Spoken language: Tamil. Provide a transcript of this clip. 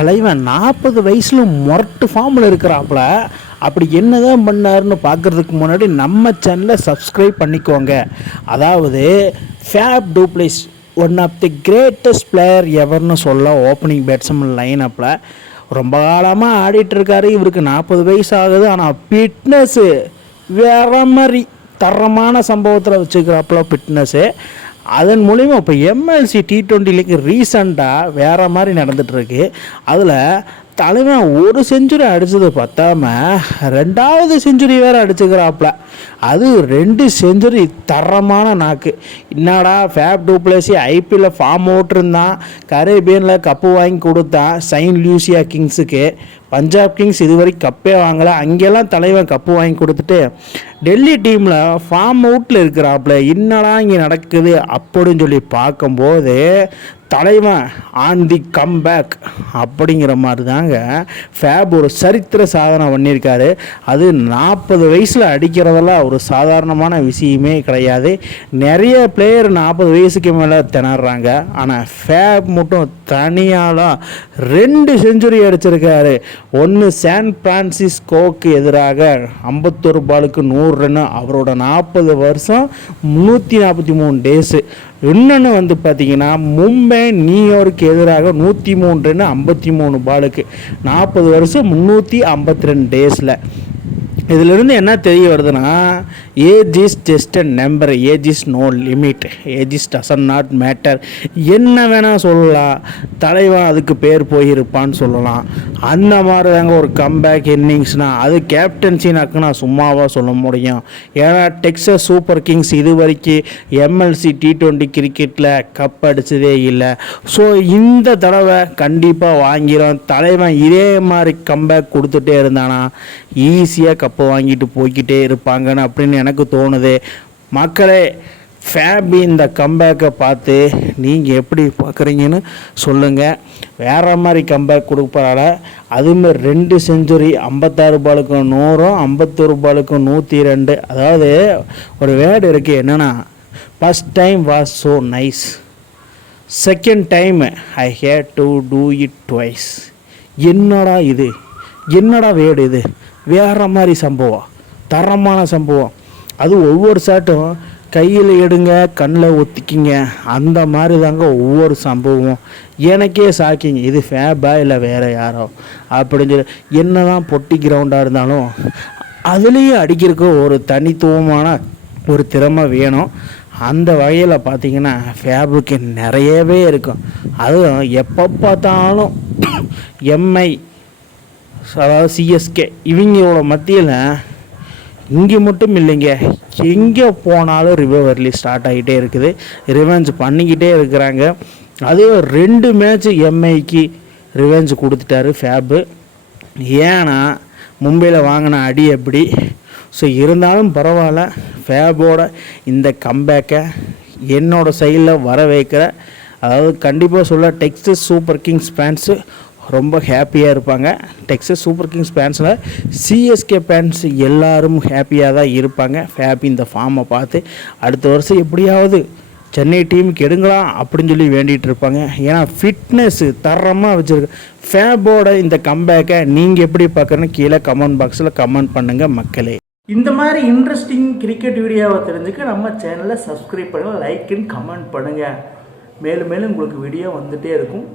தலைவன் 40 வயசில் மொரட்டு ஃபார்மில் இருக்கிறாப்புல. அப்படி என்னதான் பண்ணாருன்னு பார்க்குறதுக்கு முன்னாடி நம்ம சேனலை சப்ஸ்கிரைப் பண்ணிக்கோங்க. அதாவது Faf du Plessis one of the greatest player எவர்னு சொல்ல ஓப்பனிங் பேட்ஸ்மேன் லைன் அப்பில் ரொம்ப காலமாக ஆடிட்டுருக்காரு. இவருக்கு 40 வயசு ஆகுது. ஆனால் ஃபிட்னஸ்ஸு வேற மாதிரி தரமான சம்பவத்தில் வச்சுக்கிறாப்புல ஃபிட்னஸ்ஸு. அதன் மூலிமா இப்போ எம்எல்சி T20 லீக் ரீசண்டாக வேறு மாதிரி நடந்துகிட்ருக்கு. அதில் தலைவன் ஒரு செஞ்சுரி அடித்தது பத்தாம 2வது செஞ்சுரி வேறு அடிச்சுக்கிறாப்புல. அது 2 செஞ்சுரி தரமான நாக்கு. என்னடா ஃபேப் டூப்ளேசி ஐபிஎல்ல ஃபார்ம் ஓட்டிருந்தான், கரேபியனில் கப்பு வாங்கி கொடுத்தான் செயின்ட் லூசியா கிங்ஸுக்கு. பஞ்சாப் கிங்ஸ் இதுவரைக்கும் கப்பே வாங்கலை. அங்கெல்லாம் தலைவன் கப்பு வாங்கி கொடுத்துட்டு டெல்லி டீமில் ஃபார்ம் அவுட்டில் இருக்கிறாப்புல. என்னடா இங்கே நடக்குது அப்படின்னு சொல்லி பார்க்கும்போது தலைவன் ஆன் தி கம்பேக் அப்படிங்கிற மாதிரி தாங்க ஃபேப் ஒரு சரித்திர சாதனை பண்ணியிருக்காரு. அது 40 வயசில் அடிக்கிறதெல்லாம் ஒரு சாதாரணமான விஷயமே கிடையாது. நிறைய பிளேயர் 40 வயசுக்கு மேலே திணறாங்க. ஆனால் ஃபேப் மட்டும் தனியாலாம் 2 செஞ்சுரி அடிச்சிருக்காரு. ஒன்று சான் பிரான்சிஸ்கோக்கு எதிராக 51 பாலுக்கு 100 ரன்னு, அவரோட 40 வருஷம் 343 டேஸு. இன்னொன்று வந்து பார்த்தீங்கன்னா மும்பை நியூயார்க்கு எதிராக 103 ரன்னு 53 பாலுக்கு, 40 வருஷம் 352 டேஸில். இதிலிருந்து என்ன தெரிய வருதுன்னா, age is just a number, age is no limit, age is doesn't matter மேட்டர். என்ன வேணால் சொல்லலாம், தலைவன் அதுக்கு பேர் போயிருப்பான்னு சொல்லலாம். அந்த மாதிரி தாங்க ஒரு கம்பேக் இன்னிங்ஸ்னால் அது கேப்டன்சினாக்கு நான் சும்மாவாக சொல்ல முடியும். ஏன்னா டெக்ஸஸ் சூப்பர் கிங்ஸ் இது வரைக்கும் எம்எல்சி T20 கிரிக்கெட்டில் கப் அடித்ததே இல்லை. ஸோ இந்த தடவை கண்டிப்பாக வாங்கிறோம். தலைவன் இதே மாதிரி கம்பேக் கொடுத்துட்டே இருந்தானா ஈஸியாக கப்பு வாங்கிட்டு போய்கிட்டே இருப்பாங்கன்னு அப்படின்னு எனக்கு தோணுது. மக்களே, ஃபேப் இந்த கம்பேக்கை பார்த்து நீங்கள் எப்படி பார்க்குறீங்கன்னு சொல்லுங்கள். வேறு மாதிரி கம்பேக் கொடுப்பாரால. அதுமாதிரி 2 செஞ்சுரி, 56 பாலுக்கு 100, 51 பாலுக்கு 102. அதாவது ஒரு வேர்டு இருக்குது, என்னென்னா first time was so nice, second time I had to do it twice. என்னடா இது, என்னடா வேர்டு இது, வேறு மாதிரி சம்பவம், தரமான சம்பவம். அது ஒவ்வொரு ஷாட்டும் கையில் எடுங்க, கண்ணில் ஒத்திக்கிங்க, அந்த மாதிரி தாங்க ஒவ்வொரு சம்பவம். எனக்கே ஷாக்கிங், இது ஃபேபா இல்லை வேறு யாரோ அப்படின்னு சொல்லி. என்ன தான் பொட்டி கிரவுண்டாக இருந்தாலும் அதுலேயும் அடிக்கிறதுக்கு ஒரு தனித்துவமான ஒரு திறமை வேணும். அந்த வகையில் பார்த்திங்கன்னா ஃபேபுக்கு நிறையவே இருக்கும். அதுவும் எப்போ பார்த்தாலும் எம்ஐ அதாவது சிஎஸ்கே இவங்களோட மத்தியில் இங்கே மட்டும் இல்லைங்க, எங்கே போனாலும் ரிவர்லி ஸ்டார்ட் ஆகிட்டே இருக்குது, ரிவெஞ்ச் பண்ணிக்கிட்டே இருக்கிறாங்க. அதே 2 மேட்ச் எம்ஐக்கு ரிவெஞ்ச் கொடுத்துட்டாரு ஃபேபு. ஏன்னா மும்பையில் வாங்கின அடி எப்படி. ஸோ இருந்தாலும் பரவாயில்ல, ஃபேபோட இந்த கம்பேக்கை என்னோட சைடில் வர வைக்கிற, அதாவது கண்டிப்பாக சொல்ல டெக்ஸஸ் சூப்பர் கிங்ஸ் ஃபேன்ஸு ரொம்ப ஹாப்பியாக இருப்பாங்க. டெக்ஸஸ் சூப்பர் கிங்ஸ் ஃபேன்ஸில் சிஎஸ்கே ஃபேன்ஸ் எல்லோரும் ஹாப்பியாக தான் இருப்பாங்க. ஃபேப் இந்த ஃபார்மை பார்த்து அடுத்த வருஷம் எப்படியாவது சென்னை டீமுக்கு எடுங்கலாம் அப்படின்னு சொல்லி வேண்டிகிட்டு இருப்பாங்க. ஏன்னா ஃபிட்னஸ்ஸு தரமாக வச்சுருக்கு. ஃபேபோட இந்த கம்பேக்கை நீங்கள் எப்படி பார்க்குறேன்னு கீழே கமெண்ட் பாக்ஸில் கமெண்ட் பண்ணுங்கள் மக்களே. இந்த மாதிரி இன்ட்ரெஸ்டிங் கிரிக்கெட் வீடியோவை தெரிஞ்சுக்க நம்ம சேனலை சப்ஸ்கிரைப் பண்ணுங்கள், லைக் அண்ட் கமெண்ட் பண்ணுங்கள். மேலும் மேலும் உங்களுக்கு வீடியோ வந்துகிட்டே இருக்கும்.